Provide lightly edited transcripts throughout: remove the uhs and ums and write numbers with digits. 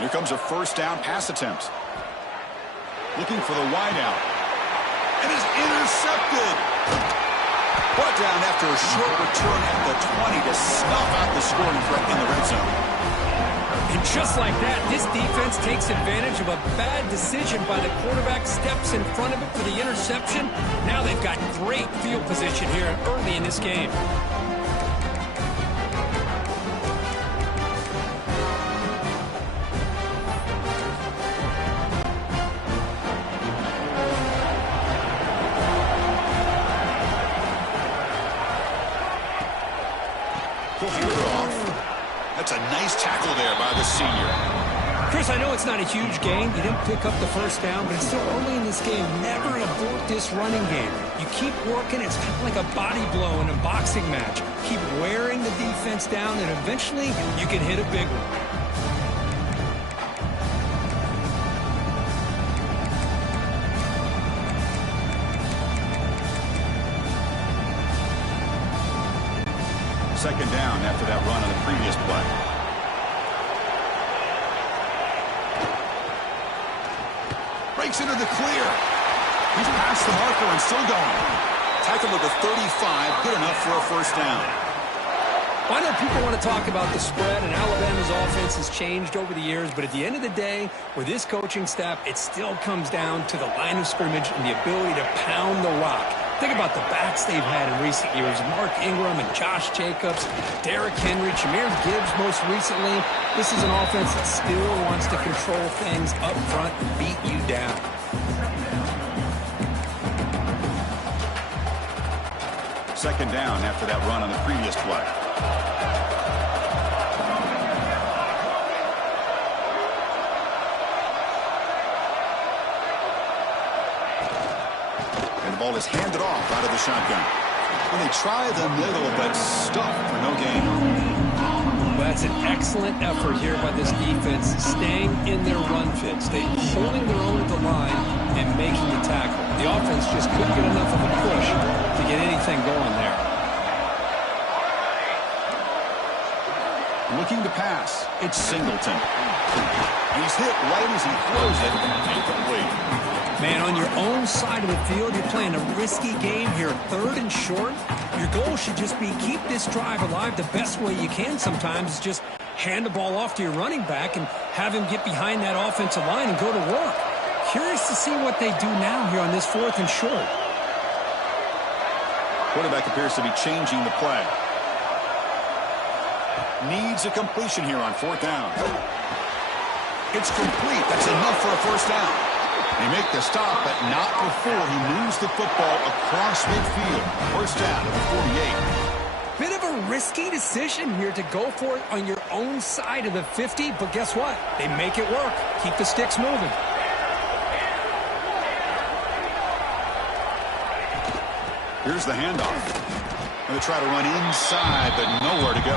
Here comes a first down pass attempt. Looking for the wide out. And is intercepted. Brought down after a short return at the 20 to snuff out the scoring threat in the red zone. And just like that, this defense takes advantage of a bad decision by the quarterback, steps in front of it for the interception. Now they've got great field position here early in this game. That's a nice tackle there by the senior. Chris, I know it's not a huge gain. You didn't pick up the first down, but it's still early in this game. Never abort this running game. You keep working. It's kind of like a body blow in a boxing match. Keep wearing the defense down, and eventually you can hit a big one. Second down after that run on the previous play. Breaks into the clear. He's past the marker and still going. Tackle at the 35, good enough for a first down. Well, I know people want to talk about the spread, and Alabama's offense has changed over the years, but at the end of the day, with this coaching staff, it still comes down to the line of scrimmage and the ability to pound the rock. Think about the backs they've had in recent years. Mark Ingram and Josh Jacobs, Derrick Henry, Jahmyr Gibbs most recently. This is an offense that still wants to control things up front and beat you down. Second down after that run on the previous play. Ball is handed off out of the shotgun. And they try the middle, but stuffed for no gain. Well, that's an excellent effort here by this defense, staying in their run fits. They're holding their own at the line and making the tackle. The offense just couldn't get enough of a push to get anything going there. Looking to pass. It's Singleton. He's hit right as he throws it. Incomplete. Man, on your own side of the field, you're playing a risky game here, third and short. Your goal should just be keep this drive alive the best way you can sometimes. Is just hand the ball off to your running back and have him get behind that offensive line and go to work. Curious to see what they do now here on this fourth and short. Quarterback appears to be changing the play. Needs a completion here on fourth down. It's complete. That's enough for a first down. They make the stop, but not before he moves the football across midfield. First down at the 48. Bit of a risky decision here to go for it on your own side of the 50, but guess what? They make it work. Keep the sticks moving. Here's the handoff. Going to try to run inside, but nowhere to go.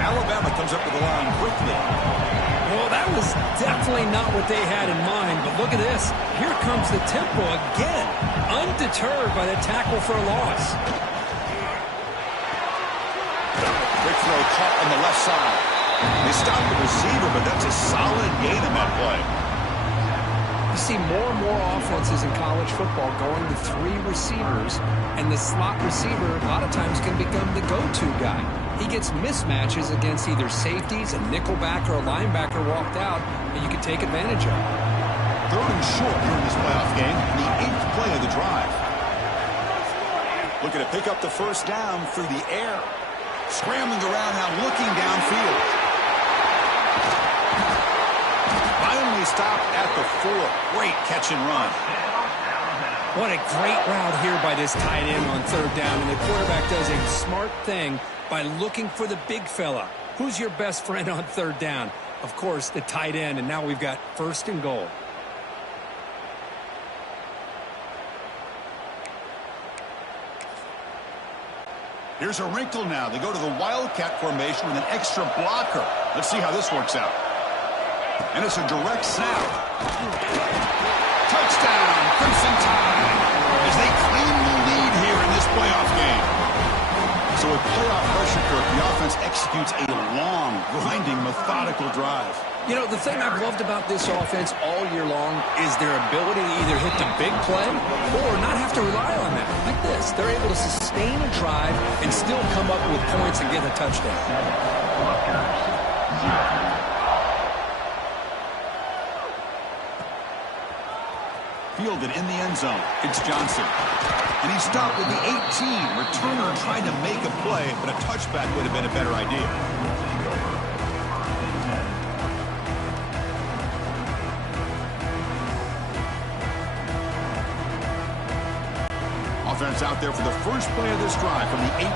Alabama comes up with the line quickly. Well, that was definitely not what they had in mind, but look at this. Here comes the tempo again, undeterred by the tackle for a loss. Quick throw caught on the left side. They stopped the receiver, but that's a solid gain in that play. You see more and more offenses in college football going to three receivers, and the slot receiver a lot of times can become the go-to guy. He gets mismatches against either safeties, a nickelback, or a linebacker walked out, and you can take advantage of it. Third and short here in this playoff game, the 8th play of the drive. Looking to pick up the first down through the air. Scrambling around now, looking downfield. Finally stopped at the 4. Great catch and run. What a great route here by this tight end on third down, and the quarterback does a smart thing by looking for the big fella. Who's your best friend on third down? Of course, the tight end, and now we've got first and goal. Here's a wrinkle now. They go to the Wildcat formation with an extra blocker. Let's see how this works out. And it's a direct snap. Touchdown, Crimson Tide, as they claim the lead here in this playoff game. So with playoff pressure, Kirk, the offense executes a long, grinding, methodical drive. You know, the thing I've loved about this offense all year long is their ability to either hit the big play or not have to rely on that. Like this, they're able to sustain a drive and still come up with points and get a touchdown. Fielded in the end zone. It's Johnson. And he stopped with the 18. Returner trying to make a play, but a touchback would have been a better idea. Offense out there for the first play of this drive from the 18.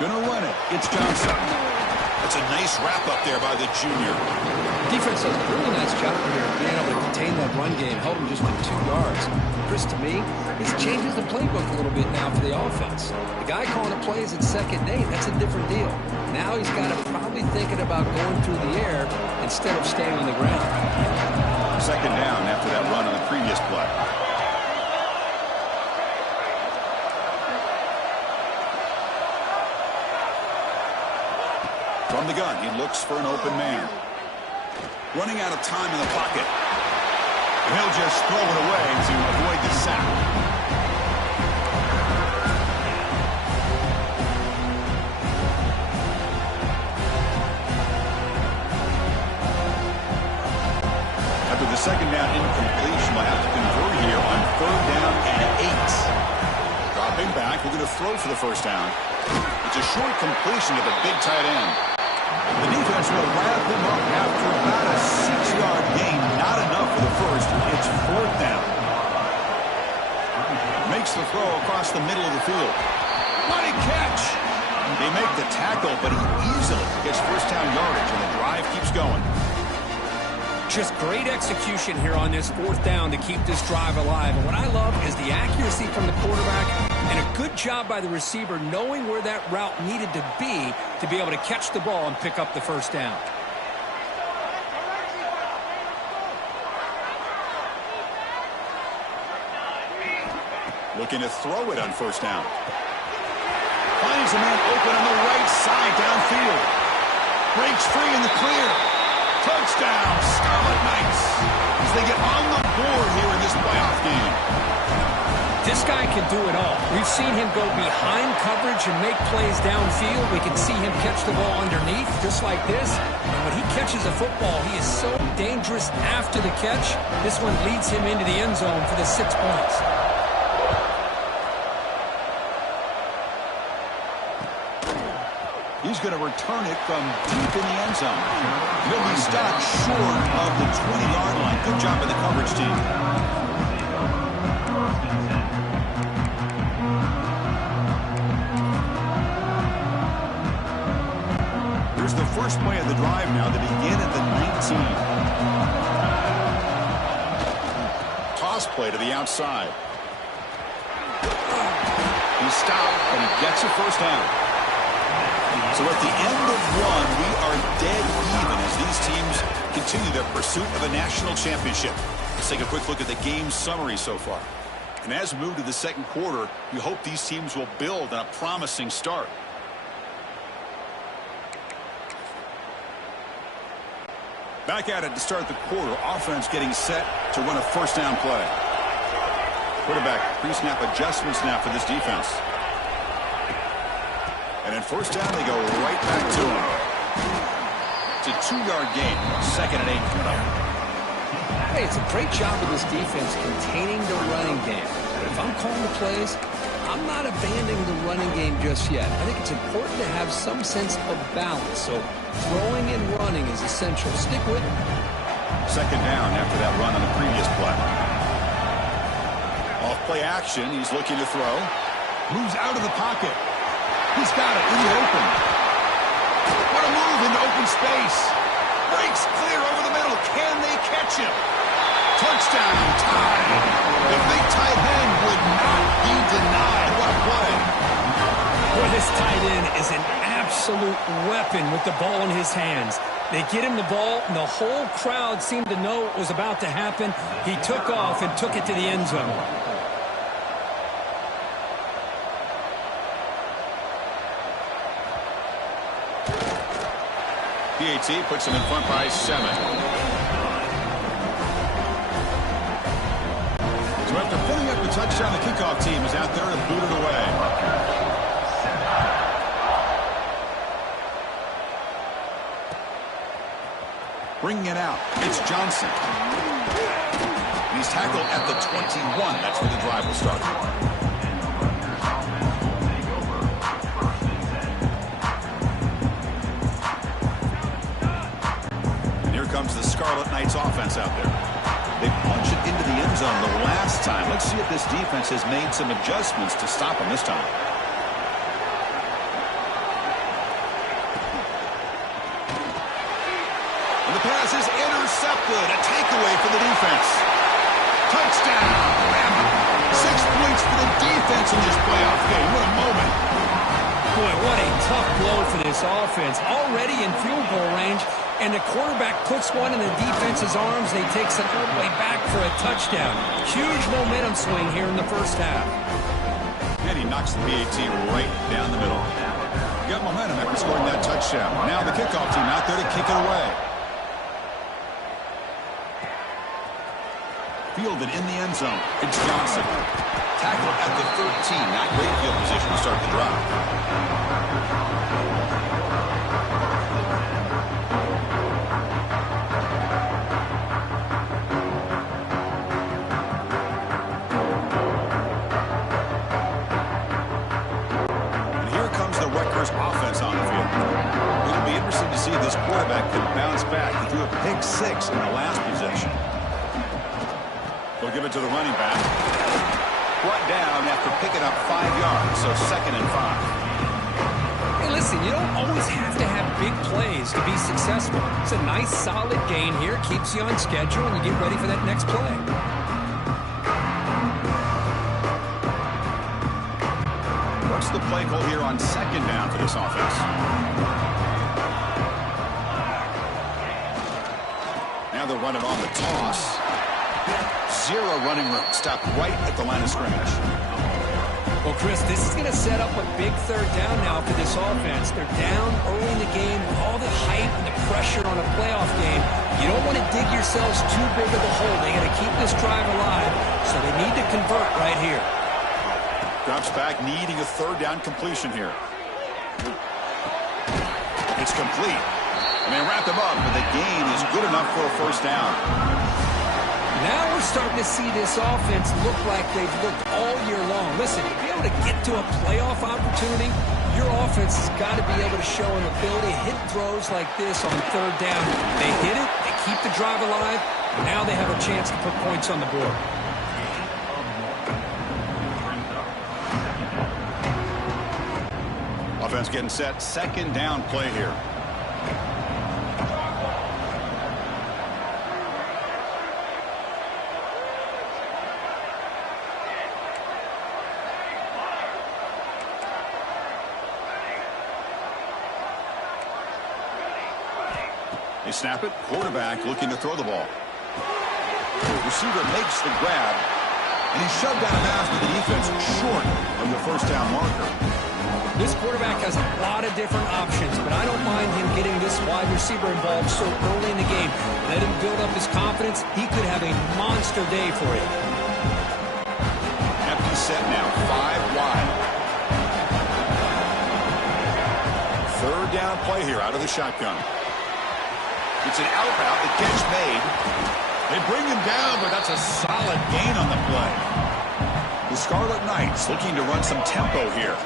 Gonna run it. It's Johnson. That's a nice wrap up there by the junior. Defense does a really nice job here being able to contain that run game, held him just for 2 yards. Chris, to me, this changes the playbook a little bit now for the offense. The guy calling the plays at 2nd and 8, that's a different deal. Now he's got to probably thinking about going through the air instead of staying on the ground. 2nd down after that run on the previous play. From the gun, he looks for an open man. Running out of time in the pocket. He'll just throw it away to avoid the sack. After the 2nd down incompletion, we'll have to convert here on 3rd down and 8. Dropping back, we're going to throw for the 1st down. It's a short completion to the big tight end. The defense will wrap him up after about a 6-yard gain. Not enough for the first. It's 4th down. Makes the throw across the middle of the field. Mighty catch. They make the tackle, but he easily gets 1st down yardage, and the drive keeps going. Just great execution here on this 4th down to keep this drive alive. And what I love is the accuracy from the quarterback and a good job by the receiver knowing where that route needed to be able to catch the ball and pick up the 1st down. Looking to throw it on 1st down. Finds a man open on the right side downfield. Breaks free in the clear. Touchdown, Scarlet Knights, as they get on the board here in this playoff game. This guy can do it all. We've seen him go behind coverage and make plays downfield. We can see him catch the ball underneath, just like this. And when he catches a football, he is so dangerous after the catch. This one leads him into the end zone for the 6 points. He's going to return it from deep in the end zone. He'll be stopped short of the 20-yard line. Good job by the coverage team. Here's the first play of the drive now to begin at the 19. Toss play to the outside. He's stopped, but he gets a 1st down. So at the end of one, we are dead even as these teams continue their pursuit of a national championship. Let's take a quick look at the game summary so far. And as we move to the 2nd quarter, we hope these teams will build on a promising start. Back at it to start the quarter. Offense getting set to run a 1st down play. Quarterback pre-snap adjustments now for this defense. And in 1st down, they go right back to him. It's a 2-yard gain. 2nd and 8 coming up. Hey, it's a great job of this defense containing the running game. But if I'm calling the plays, I'm not abandoning the running game just yet. I think it's important to have some sense of balance. So throwing and running is essential. Stick with it. 2nd down after that run on the previous play. Off play action. He's looking to throw. Moves out of the pocket. He's got it in the open. What a move into open space. Breaks clear over the middle. Can they catch him? Touchdown, tie. The big tight end would not be denied. What a play. Boy, this tight end is an absolute weapon with the ball in his hands. They get him the ball, and the whole crowd seemed to know what was about to happen. He took off and took it to the end zone. PAT puts him in front by 7. So after putting up the touchdown, the kickoff team is out there to boot it away. Bringing it out, it's Johnson. He's tackled at the 21. That's where the drive will start. And here comes the Scarlet Knights offense out there. They punch it into the end zone the last time. Let's see if this defense has made some adjustments to stop them this time. And the pass is intercepted. A takeaway for the defense. Touchdown, Bama. 6 points for the defense in this playoff game. What a moment. Boy, what a tough blow for this offense. Already in field goal range, and the quarterback puts one in the defense's arms, and he takes it all the way back for a touchdown. Huge momentum swing here in the first half. And he knocks the PAT right down the middle. Got momentum after scoring that touchdown. Now the kickoff team out there to kick it away. Fielded in the end zone. It's Johnson. Tackled at the 13. Not great field position to start the drive. And here comes the Rutgers offense on the field. It'll be interesting to see if this quarterback can bounce back. He threw a pick 6 in the last possession. They'll give it to the running back. Brought down after picking up 5 yards, so 2nd and 5. Hey, listen, you don't always have to have big plays to be successful. It's a nice, solid gain here. Keeps you on schedule, and you get ready for that next play. What's the play call here on 2nd down for this offense? Now they'll run it on the toss. 0 running room. Stopped right at the line of scrimmage. Well, Chris, this is going to set up a big 3rd down now for this offense. They're down early in the game with all the hype and the pressure on a playoff game. You don't want to dig yourselves too big of a hole. They got to keep this drive alive, so they need to convert right here. Drops back, needing a 3rd down completion here. It's complete. And they wrap them up, but the gain is good enough for a 1st down. Now we're starting to see this offense look like they've looked all year long. Listen, to be able to get to a playoff opportunity, your offense has got to be able to show an ability to hit throws like this on 3rd down. They hit it, they keep the drive alive, and now they have a chance to put points on the board. Offense getting set. 2nd down play here. They snap it. Quarterback looking to throw the ball. Receiver makes the grab, and he's shoved out of bounds to the defense short of the 1st down marker. This quarterback has a lot of different options, but I don't mind him getting this wide receiver involved so early in the game. Let him build up his confidence. He could have a monster day for you. Empty set now, 5 wide. 3rd down play here out of the shotgun. It's an out route, the catch made. They bring him down, but that's a solid gain on the play. The Scarlet Knights looking to run some tempo here.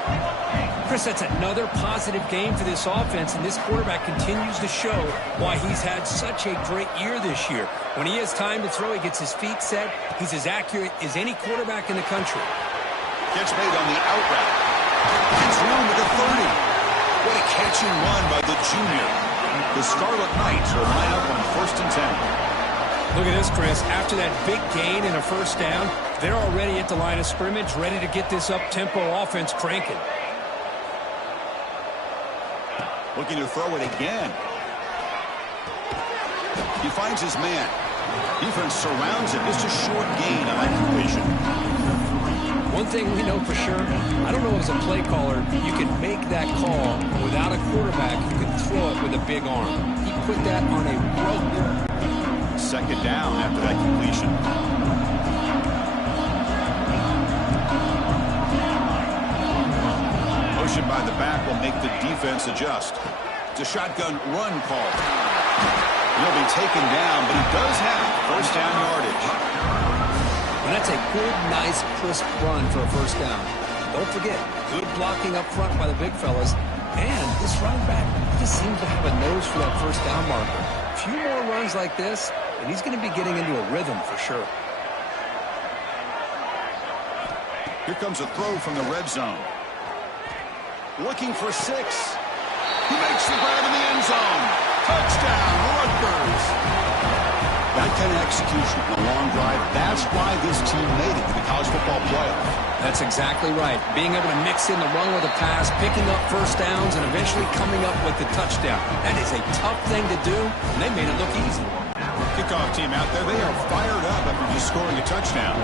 Chris, that's another positive game for this offense, and this quarterback continues to show why he's had such a great year this year. When he has time to throw, he gets his feet set. He's as accurate as any quarterback in the country. Catch made on the out route. It's room at the 30. What a catch and run by the junior. The Scarlet Knights will line up on 1st and 10. Look at this, Chris. After that big gain and a 1st down, they're already at the line of scrimmage, ready to get this up-tempo offense cranking. Looking to throw it again. He finds his man. Defense surrounds him. Just a short gain on that completion. One One thing we know for sure, I don't know as a play caller, you can make that call without a quarterback who can throw it with a big arm. He put that on a rope. Second down after that completion. Motion by the back will make the defense adjust. It's a shotgun run call. He'll be taken down, but he does have first down yardage. And that's a good, nice, crisp run for a first down. Don't forget, good blocking up front by the big fellas. And this running back just seems to have a nose for that first down marker. A few more runs like this, and he's going to be getting into a rhythm for sure. Here comes a throw from the red zone. Looking for 6. He makes the grab in the end zone. Touchdown, Rutgers. That kind of execution on a long drive, that's why this team made it to the college football playoff. That's exactly right. Being able to mix in the run with a pass, picking up first downs, and eventually coming up with the touchdown. That is a tough thing to do, and they made it look easy. Kickoff team out there, they are fired up after just scoring a touchdown.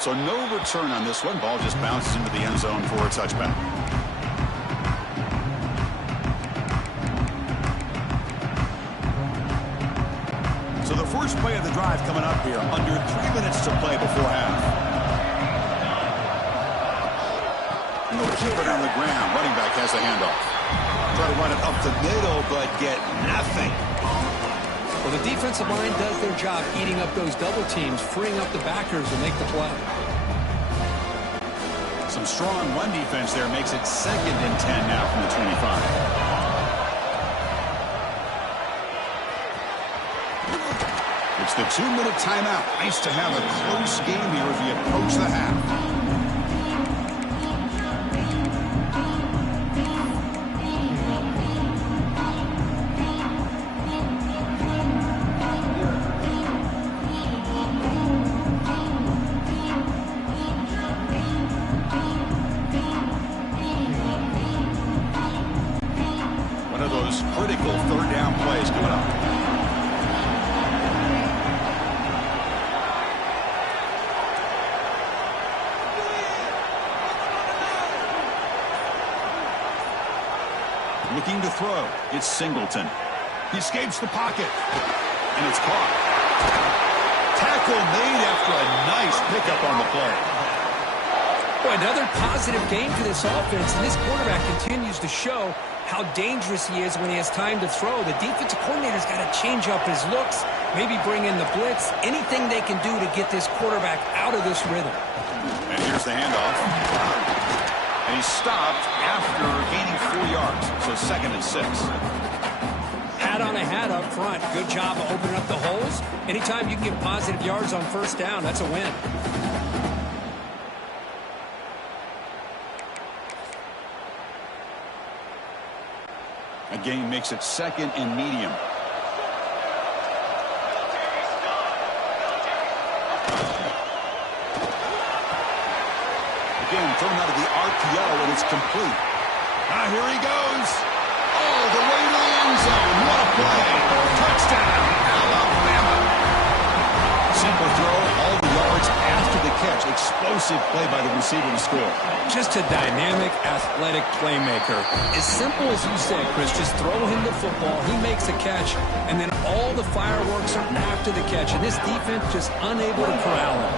So no return on this one. Ball just bounces into the end zone for a touchback. So the first play of the drive coming up here. Under 3 minutes to play before half. And they'll keep it on the ground. Running back has the handoff. Try to run it up the middle, but get nothing. Well, the defensive line does their job eating up those double teams, freeing up the backers to make the play. Some strong run defense there makes it 2nd and 10 now from the 25. It's the 2-minute timeout. Nice to have a close game here as we approach the half. Critical third down plays coming up. Looking to throw. It's Singleton. He escapes the pocket. And it's caught. Tackle made after a nice pickup on the play. Boy, another positive game for this offense, and this quarterback continues to show how dangerous he is when he has time to throw. The defensive coordinator's got to change up his looks, maybe bring in the blitz, anything they can do to get this quarterback out of this rhythm. And here's the handoff. And he's stopped after gaining 4 yards, so 2nd and 6. Hat on a hat up front. Good job of opening up the holes. Anytime you can get positive yards on first down, that's a win. A gain makes it 2nd and medium. Again, thrown out of the RPO, and it's complete. Now here he goes. Oh, the way to the end zone. What a play. Touchdown, Alabama. Simple throw, all the yards after the catch. Explosive play by the receiver to score. Just a dynamic, athletic playmaker. As simple as you said, Chris, just throw him the football, he makes a catch, and then all the fireworks are after the catch. And this defense just unable to corral him.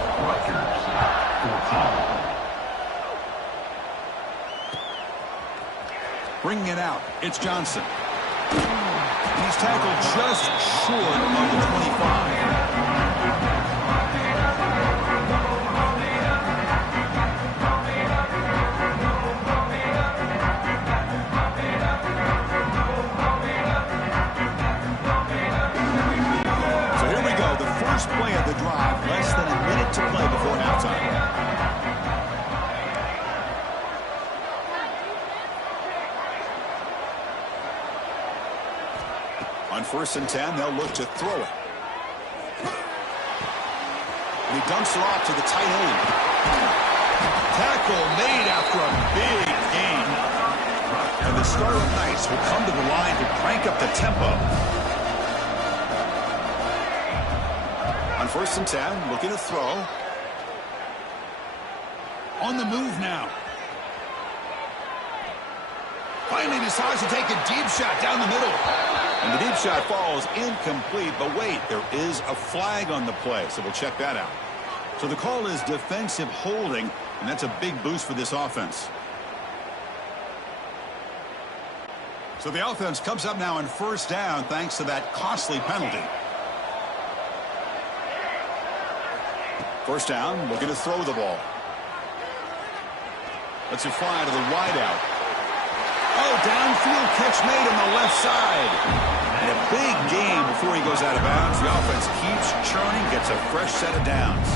Bringing it out, it's Johnson. He's tackled just short of the 25. Play of the drive, less than a minute to play before halftime. On 1st and 10, they'll look to throw it. And he dumps it off to the tight end. Tackle made after a big gain. And the Scarlet Knights will come to the line to crank up the tempo. first and 10, looking to throw. On the move now. Finally decides to take a deep shot down the middle. And the deep shot falls incomplete. But wait, there is a flag on the play, so we'll check that out. So the call is defensive holding, and that's a big boost for this offense. So the offense comes up now on first down thanks to that costly penalty. First down, looking to throw the ball. Let's it fly to the wideout. Oh, downfield catch made on the left side. And a big gain before he goes out of bounds. The offense keeps churning, gets a fresh set of downs.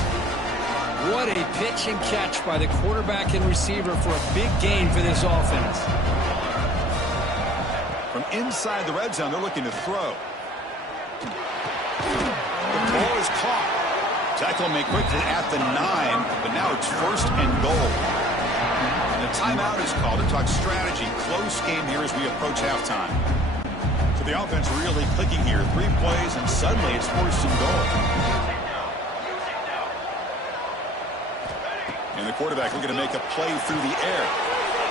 What a pitch and catch by the quarterback and receiver for a big gain for this offense. From inside the red zone, they're looking to throw. The ball is caught. Tackle made quickly at the 9, but now it's first and goal. And a timeout is called to talk strategy. Close game here as we approach halftime. So the offense really clicking here. 3 plays, and suddenly it's first and goal. And the quarterback looking to make a play through the air.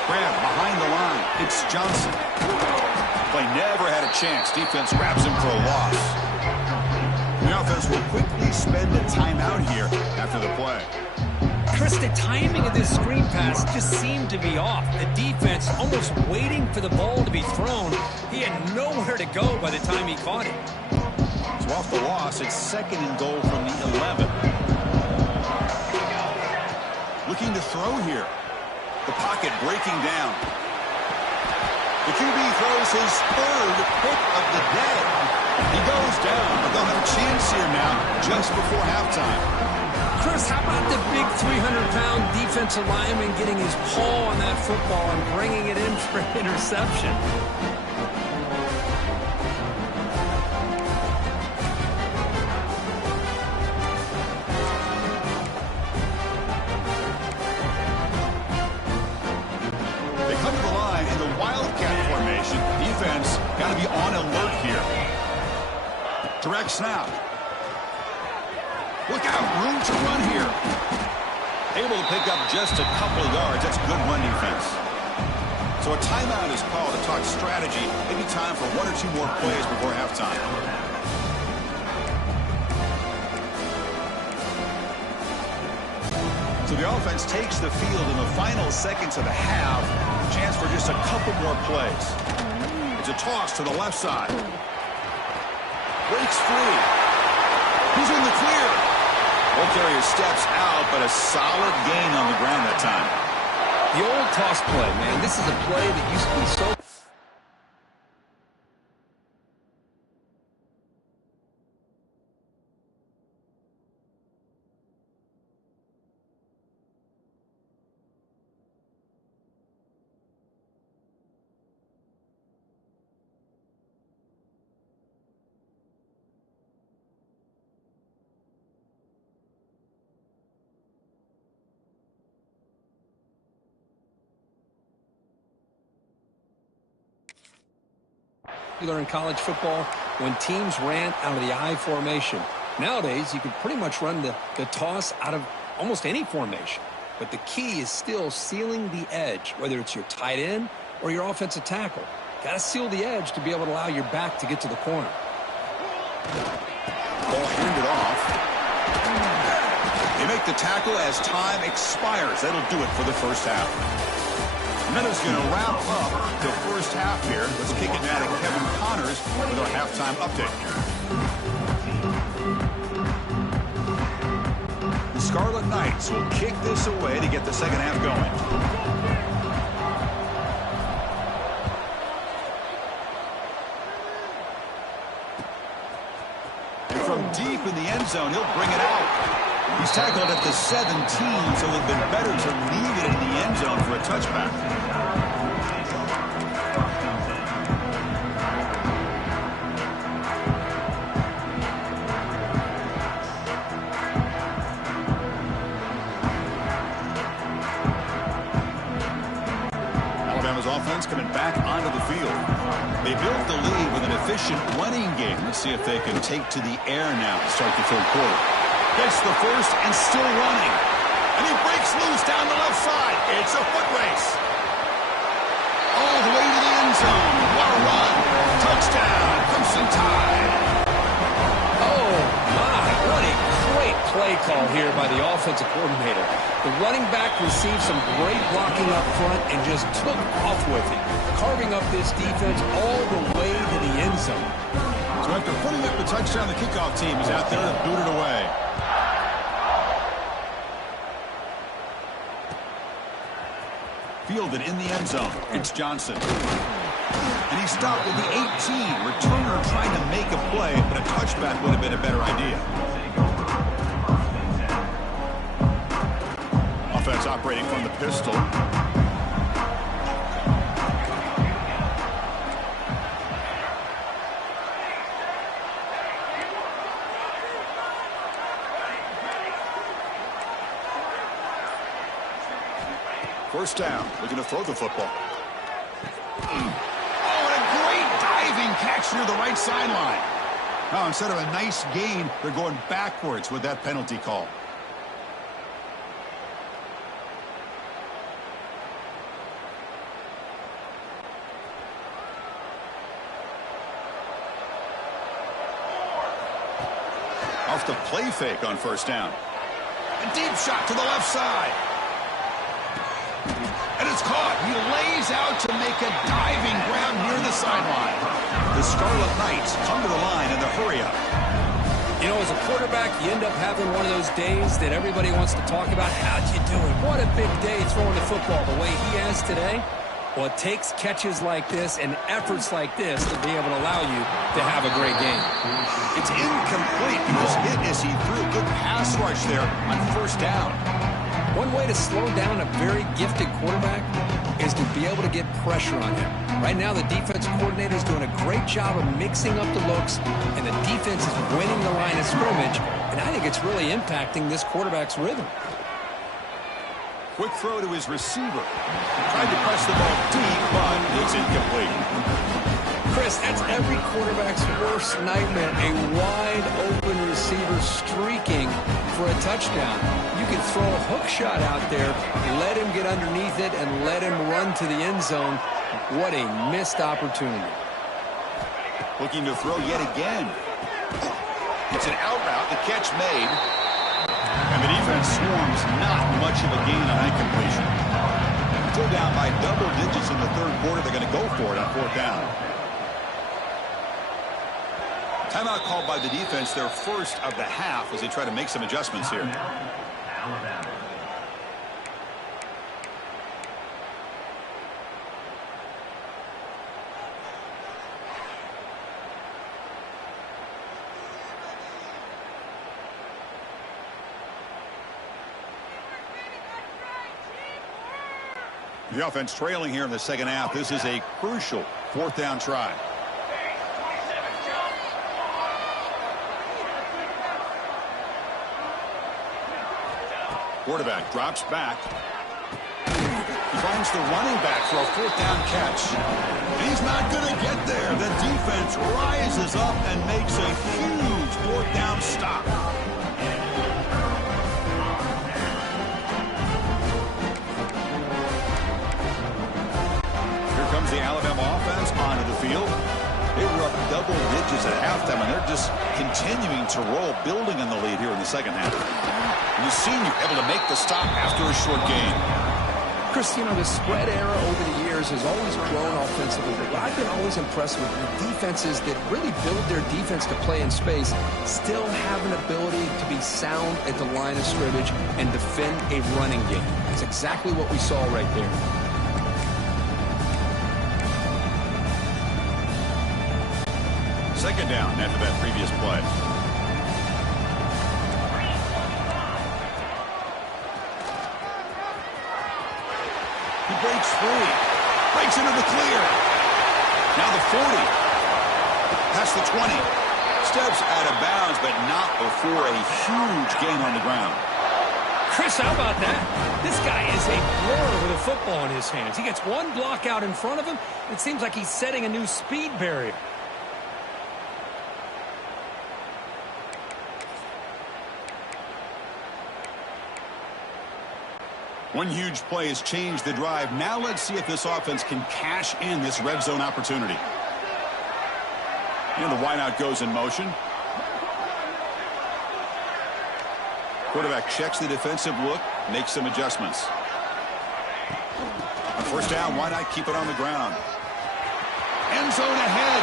Grab behind the line. It's Johnson. Play never had a chance. Defense grabs him for a loss. The offense will quickly spend a timeout here after the play. Chris, the timing of this screen pass just seemed to be off. The defense almost waiting for the ball to be thrown. He had nowhere to go by the time he caught it. So off the loss, it's second and goal from the 11. Looking to throw here. The pocket breaking down. The QB throws his third pick of the day. He goes down, but they'll have a chance here now just before halftime. Chris, how about the big 300-pound defensive lineman getting his paw on that football and bringing it in for an interception? Defense got to be on alert here. Direct snap. Look out, room to run here. Able to pick up just a couple of yards. That's good run defense. So a timeout is called to talk strategy. Maybe time for 1 or 2 more plays before halftime. So the offense takes the field in the final seconds of the half. Chance for just a couple more plays. It's a toss to the left side. Breaks free. He's in the clear. Ball carrier steps out, but a solid gain on the ground that time. The old toss play, man. This is a play that used to be so... in college football when teams ran out of the I formation. Nowadays, you can pretty much run the toss out of almost any formation. But the key is still sealing the edge, whether it's your tight end or your offensive tackle. Got to seal the edge to be able to allow your back to get to the corner. Ball handed off. They make the tackle as time expires. That'll do it for the first half. And that is going to wrap up the first half here. Let's kick it now to Kevin Connors with our halftime update. The Scarlet Knights will kick this away to get the second half going. And from deep in the end zone, he'll bring it out. He's tackled at the 17, so it would have been better to leave it in the end zone for a touchback. Alabama's offense coming back onto the field. They built the lead with an efficient running game. Let's see if they can take to the air now to start the third quarter. Gets the first and still running. And he breaks loose down the left side. It's a foot race. All the way to the end zone. What a run. Touchdown. Crimson Tide. Oh, my. What a great play call here by the offensive coordinator. The running back received some great blocking up front and just took off with it, carving up this defense all the way to the end zone. So after putting up the touchdown, the kickoff team is out there to boot it away. Fielded in the end zone. It's Johnson. And he stopped at the 18. Returner trying to make a play, but a touchback would have been a better idea. Offense operating from the pistol. First down, looking to throw the football. Oh, and a great diving catch near the right sideline. Now, instead of a nice gain, they're going backwards with that penalty call. Off the play fake on first down. A deep shot to the left side. And it's caught. He lays out to make a diving grab near the sideline. The Scarlet Knights come to the line in the hurry-up. You know, as a quarterback, you end up having one of those days that everybody wants to talk about. How'd you do it? What a big day throwing the football the way he has today. Well, it takes catches like this and efforts like this to be able to allow you to have a great game. It's incomplete. He was hit as he threw a good pass rush there on first down. One way to slow down a very gifted quarterback is to be able to get pressure on him. Right now, the defense coordinator is doing a great job of mixing up the looks, and the defense is winning the line of scrimmage, and I think it's really impacting this quarterback's rhythm. Quick throw to his receiver. Tried to press the ball deep, but it's incomplete. Chris, that's every quarterback's worst nightmare, a wide-open receiver streaking for a touchdown. You can throw a hook shot out there, let him get underneath it, and let him run to the end zone. What a missed opportunity. Looking to throw yet again. It's an out route, the catch made. And the defense swarms, not much of a gain on that completion. Still down by double digits in the third quarter. They're going to go for it on fourth down. Timeout called by the defense, their first of the half, as they try to make some adjustments here. The offense trailing here in the second half. This is a crucial fourth down try. Quarterback drops back. He finds the running back for a fourth down catch. And he's not going to get there. The defense rises up and makes a huge fourth down stop. Here comes the Alabama offense onto the field. They were up double digits at halftime, and they're just continuing to roll, building on the lead here in the second half. And the senior able to make the stop after a short gain. Chris, you know, the spread era over the years has always grown offensively, but what I've been always impressed with the defenses that really build their defense to play in space still have an ability to be sound at the line of scrimmage and defend a running game. That's exactly what we saw right there. Second down after that previous play. He breaks free. Breaks into the clear. Now the 40. Past the 20. Steps out of bounds, but not before a huge gain on the ground. Chris, how about that? This guy is a blur with a football in his hands. He gets one block out in front of him. It seems like he's setting a new speed barrier. One huge play has changed the drive. Now let's see if this offense can cash in this red zone opportunity. And the wideout goes in motion. Quarterback checks the defensive look, makes some adjustments. On first down, why not keep it on the ground? End zone ahead.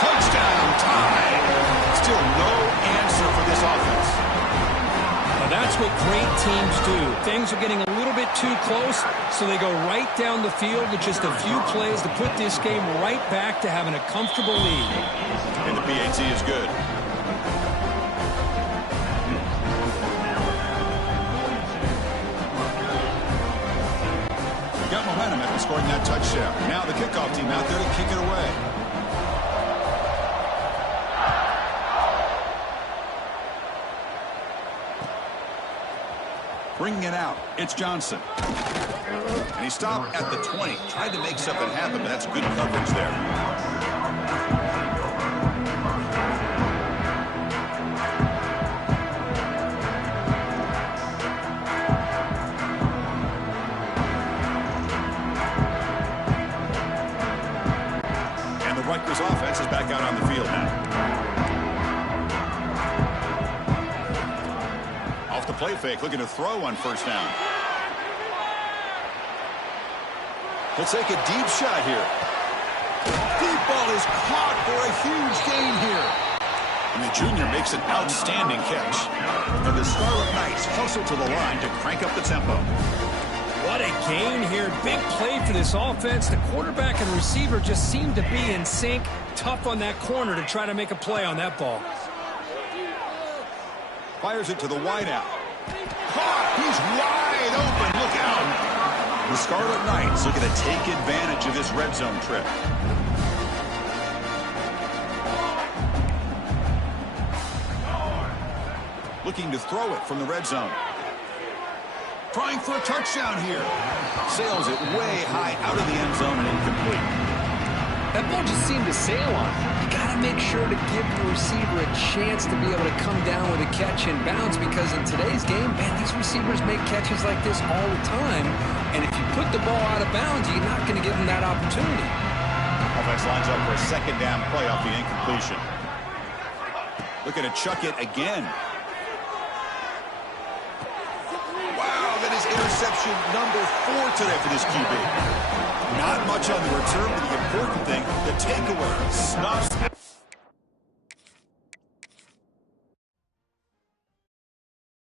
Touchdown, tie. Still no answer for this offense. Now that's what great teams do. Things are getting a little bit too close, so they go right down the field with just a few plays to put this game right back to having a comfortable lead. And the PAT is good. Got momentum after scoring that touchdown. Now the kickoff team out there to kick it away. Bringing it out, it's Johnson. And he stopped at the 20. Tried to make something happen, but that's good coverage there. Rutgers offense is back out on the field now. Off the play fake, looking to throw on first down. He'll take a deep shot here. Deep ball is caught for a huge gain here. And the junior makes an outstanding catch. And the Scarlet Knights hustle to the line to crank up the tempo. What a gain here. Big play for this offense. The quarterback and receiver just seem to be in sync. Tough on that corner to try to make a play on that ball. Fires it to the wideout. Caught! He's wide open. Look out. The Scarlet Knights looking to take advantage of this red zone trip. Looking to throw it from the red zone. Trying for a touchdown here. Sails it way high out of the end zone and incomplete. That ball just seemed to sail on. You got to make sure to give the receiver a chance to be able to come down with a catch and bounce, because in today's game, man, these receivers make catches like this all the time. And if you put the ball out of bounds, you're not going to give them that opportunity. Offense lines up for a second down play off the incompletion. Looking to chuck it again. Interception number 4 today for this QB. Not much on the return, but the important thing, the takeaway, snuffs